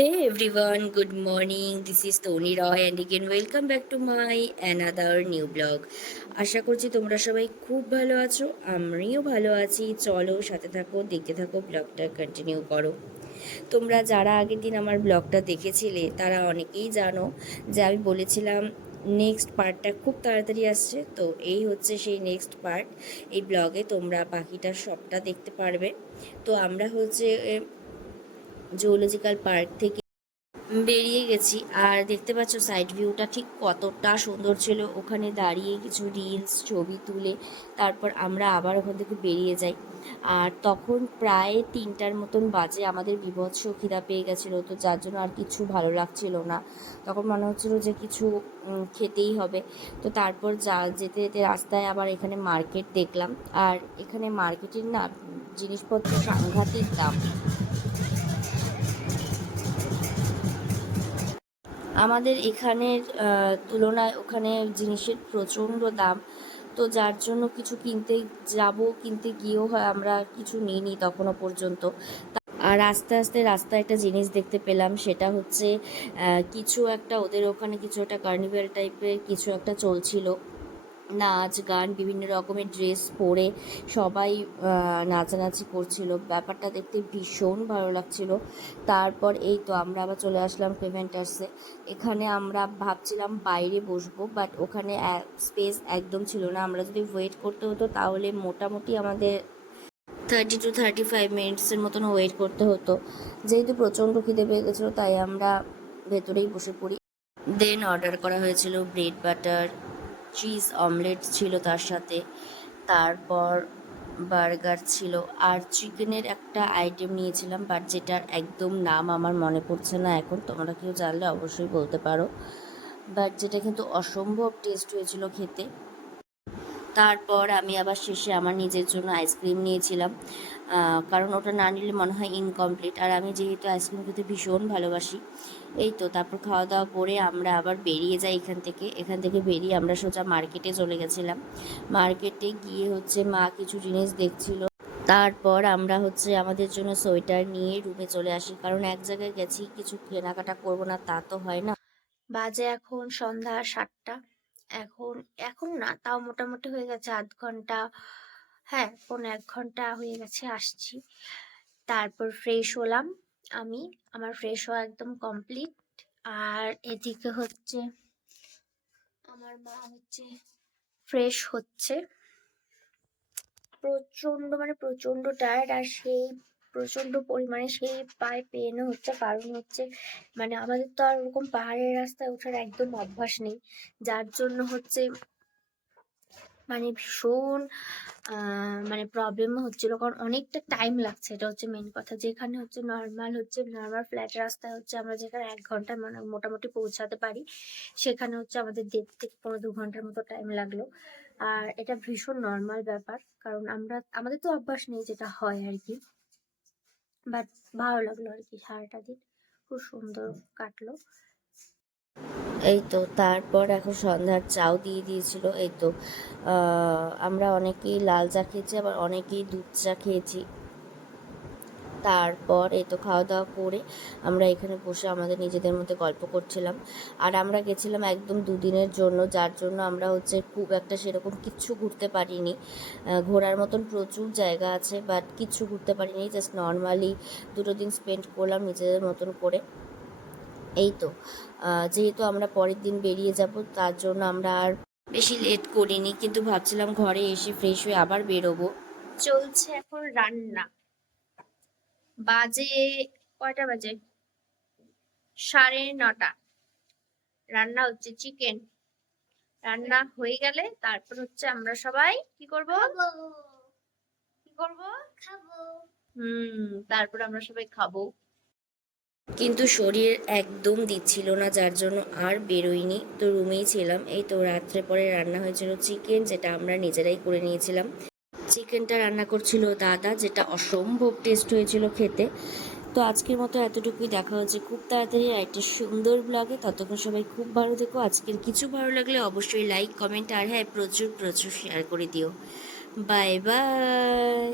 Hey everyone, good morning. This is Tony Roy and again welcome back to my another new blog. আশা করছি তোমরা সবাই খুব ভালো আছো, আমিও ভালো আছি। চলো সাথে থাকো, দেখতে থাকো, ব্লগটা কন্টিনিউ করো। তোমরা যারা আগের দিন আমার ব্লগটা দেখেছিলে তারা অনেকেই জানো যে আমি বলেছিলাম নেক্সট পার্টটা খুব তাড়াতাড়ি আসছে। তো এই হচ্ছে সেই নেক্সট পার্ট। এই ব্লগে তোমরা বাকিটা সবটা দেখতে পারবে। তো আমরা হচ্ছে জুওলজিক্যাল পার্ক থেকে বেরিয়ে গেছি আর দেখতে পাচ্ছ সাইড ভিউটা ঠিক কতটা সুন্দর ছিল। ওখানে দাঁড়িয়ে কিছু রিলস ছবি তুলে তারপর আমরা আবার ওখান থেকে বেরিয়ে যাই। আর তখন প্রায় 3টার মতন বাজে। আমাদের বীভৎস খিদা পেয়ে গেছিলো, তো যার জন্য আর কিছু ভালো লাগছিল না। তখন মনে হচ্ছিলো যে কিছু খেতেই হবে। তো তারপর যেতে যেতে রাস্তায় আবার এখানে মার্কেট দেখলাম। আর এখানে মার্কেটের না জিনিসপত্র সাংঘাতিক দাম। আমাদের এখানের তুলনায় ওখানে জিনিসের প্রচণ্ড দাম। তো যার জন্য কিছু কিনতে গিয়েও হয় আমরা কিছু নিইনি তখনও পর্যন্ত। আর আস্তে আস্তে রাস্তায় একটা জিনিস দেখতে পেলাম, সেটা হচ্ছে কিছু একটা ওদের ওখানে কিছু একটা কার্নিভ্যাল টাইপের কিছু একটা চলছিল। নাচ গান বিভিন্ন রকমের ড্রেস পরে সবাই নাচানাচি করছিল। ব্যাপারটা দেখতে ভীষণ ভালো লাগছিল। তারপর এই তো আমরা আবার চলে আসলাম ক্লেভেন্টার্সে। এখানে আমরা ভাবছিলাম বাইরে বসবো, বাট ওখানে স্পেস একদম ছিল না। আমরা যদি ওয়েট করতে হতো তাহলে মোটামুটি আমাদের 30 to 35 মিনিটসের মতন ওয়েট করতে হতো। যেহেতু প্রচণ্ড খিদে পেয়ে গেছিলো তাই আমরা ভেতরেই বসে পড়ি। দেন অর্ডার করা হয়েছিল ব্রেড বাটার, চিজ অমলেট ছিল তার সাথে, তারপর বার্গার ছিল আর চিকেনের একটা আইটেম নিয়েছিলাম, বাট যেটার একদম নাম আমার মনে পড়ছে না এখন। তোমরা কেউ জানলে অবশ্যই বলতে পারো। বাট যেটা কিন্তু অসম্ভব টেস্ট হয়েছিল খেতে। তারপর আমি আবার শেষে আমার নিজের জন্য আইসক্রিম নিয়েছিলাম, কারণ ওটা না নিলে মনে হয় ইনকমপ্লিট। আর আমি যেহেতু আইসক্রিম খেতে ভীষণ ভালোবাসি। এই তো তারপর খাওয়া দাওয়া করে আমরা আবার বেরিয়ে যাই এখান থেকে বেরিয়ে আমরা সোজা মার্কেটে চলে গেছিলাম। মার্কেটে গিয়ে হচ্ছে মা কিছু জিনিস দেখছিল। তারপর আমরা হচ্ছে আমাদের জন্য সোয়েটার নিয়ে রুমে চলে আসি, কারণ এক জায়গায় গেছি কিছু কেনাকাটা করবো না তা তো হয় না। বাজে এখন সন্ধ্যা 7টা। এখন এখন না, তাও মোটামুটি হয়ে গেছে আধ ঘন্টা, হ্যাঁ 1.5 ঘন্টা হয়ে গেছে আসছি। তারপর ফ্রেশ হলাম আমি, আমার ফ্রেশ হওয়া একদম কমপ্লিট। আর এদিকে হচ্ছে আমার মা হচ্ছে ফ্রেশ হচ্ছে। প্রচন্ড টায়ার্ড, আর সেই প্রচন্ড পরিমাণে সেই পায়ে পেনও হচ্ছে। কারণ হচ্ছে আমাদের তো আর ওরকম পাহাড়ের রাস্তায় ওঠার একদম অভ্যাস নেই, যার জন্য হচ্ছে ভীষণ প্রবলেমও হচ্ছিল। কারণ অনেকটা টাইম লাগছে, এটা হচ্ছে মেন কথা। যেখানে হচ্ছে নর্মাল ফ্ল্যাট রাস্তায় হচ্ছে আমরা যেখানে 1 ঘন্টা মোটামুটি পৌঁছাতে পারি, সেখানে হচ্ছে আমাদের 1.5 থেকে 2 ঘন্টার মতো টাইম লাগলো। আর এটা ভীষণ নর্মাল ব্যাপার, কারণ আমাদের তো অভ্যাস নেই, যেটা হয় আর কি। বাট ভালো লাগলো আর কি, সারাটা দিন খুব সুন্দর কাটলো। এই তো তারপর এখন সন্ধ্যার চাও দিয়ে দিয়েছিল। এই তো আমরা অনেকেই লাল চা খেয়েছি, আবার অনেকেই দুধ চা খেয়েছি। তারপর এই তো খাওয়া দাওয়া করে আমরা এখানে বসে আমাদের নিজেদের মধ্যে গল্প করছিলাম। আর আমরা গেছিলাম একদম 2 দিনের জন্য, যার জন্য আমরা হচ্ছে খুব একটা সেরকম কিচ্ছু ঘুরতে পারিনি। ঘোরার মতন প্রচুর জায়গা আছে, বাট কিচ্ছু ঘুরতে পারিনি। জাস্ট নর্মালি 2 দিন স্পেন্ড করলাম নিজেদের মতন করে। এই তো যেহেতু আমরা পরের দিন বেরিয়ে যাব, তার জন্য আমরা আর বেশি লেট করিনি, কিন্তু ভাবছিলাম ঘরে এসে ফ্রেশ হয়ে আবার বেরোবো। চলছে এখন রান্না। বাজে কয়টা বাজে? 9:30। রান্না হচ্ছে চিকেন। রান্না হয়ে গেলে তারপর হচ্ছে আমরা সবাই কি করব? কি করব? খাবো। তারপর আমরা সবাই খাবো। কিন্তু শরীর একদম দিচ্ছিল না, যার জন্য আর বেরোইনি, তো রুমেই ছিলাম। এই তো রাত্রে পরে রান্না হয়েছিল চিকেন, যেটা আমরা নিজেরাই করে নিয়েছিলাম। চিকেনটা রান্না করছিল দাদা, যেটা অসম্ভব টেস্ট হয়েছিল খেতে। তো আজকের মতো এতটুকুই। দেখা হচ্ছে খুব তাড়াতাড়ি একটা সুন্দর ব্লগে। ততক্ষণ সবাই খুব ভালো থেকো। আজকের কিছু ভালো লাগলে অবশ্যই লাইক কমেন্ট আর হ্যাঁ প্রচুর প্রচুর শেয়ার করে দিও। Bye bye.